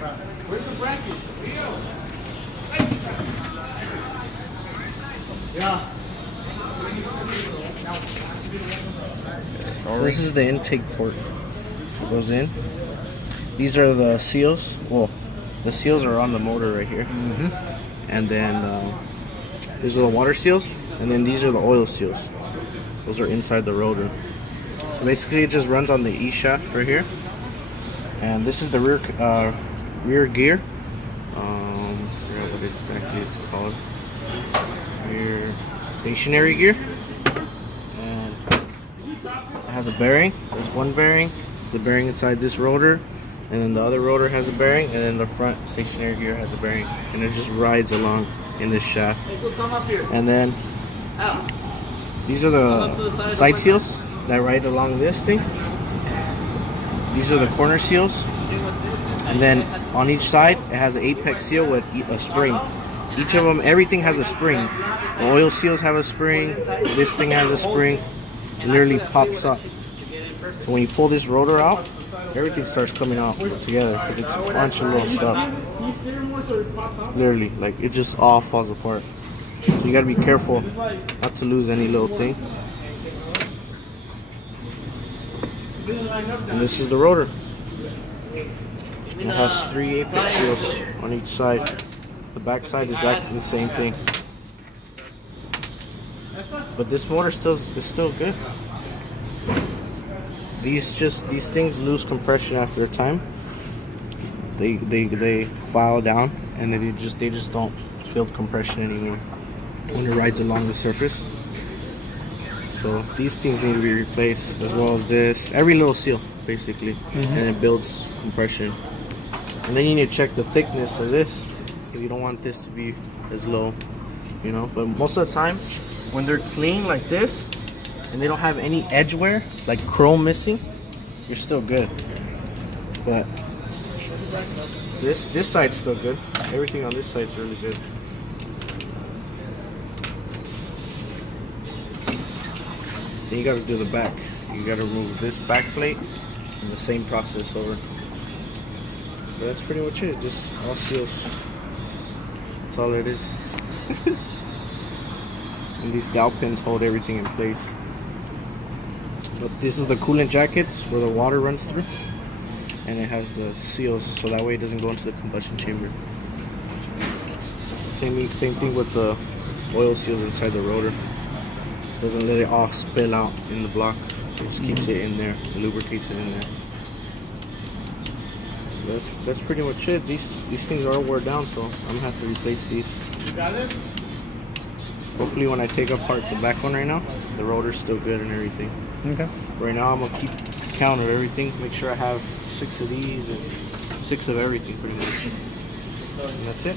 Where's the bracket? Yeah. This is the intake port. It goes in. These are the seals. Well, the seals are on the motor right here. And then these are the water seals. And then these are the oil seals. Those are inside the rotor. So basically, it just runs on the E shaft right here. And this is the rear gear. I forgot what exactly it's called. Rear stationary gear. And it has a bearing. There's one bearing. The bearing inside this rotor. And then the other rotor has a bearing. And then the front stationary gear has a bearing. And it just rides along in this shaft. And then these are the side seals that ride along this thing. These are the corner seals. And then on each side, it has an apex seal with a spring. Each of them, everything has a spring. The oil seals have a spring. This thing has a spring. It literally pops up. So when you pull this rotor out, everything starts coming out together because it's a bunch of little stuff. Literally, like it just all falls apart. So you gotta be careful not to lose any little thing. And this is the rotor. It has 3 apex seals on each side. The back side is exactly the same thing. But this motor is still good. These things lose compression after a time. They file down and they just don't feel compression anymore when it rides along the surface. So these things need to be replaced, as well as this. Every little seal, basically, and it builds compression. And then you need to check the thickness of this, because you don't want this to be as low, you know. But most of the time, when they're clean like this, and they don't have any edge wear, like chrome missing, you're still good. But this side's still good. Everything on this side's really good. Then you gotta do the back. You gotta remove this back plate and the same process over. But that's pretty much it. Just all seals. That's all it is. And these dowel pins hold everything in place. But this is the coolant jackets where the water runs through. And it has the seals, so that way it doesn't go into the combustion chamber. Same thing with the oil seals inside the rotor. Doesn't let it all spill out in the block. It just keeps it in there, it lubricates it in there. So that's pretty much it. These things are worn down, so I'm gonna have to replace these. You got it? Hopefully when I take apart the back one right now, the rotor's still good and everything. Okay. Right now I'm gonna keep count of everything, make sure I have 6 of these and 6 of everything pretty much. And that's it.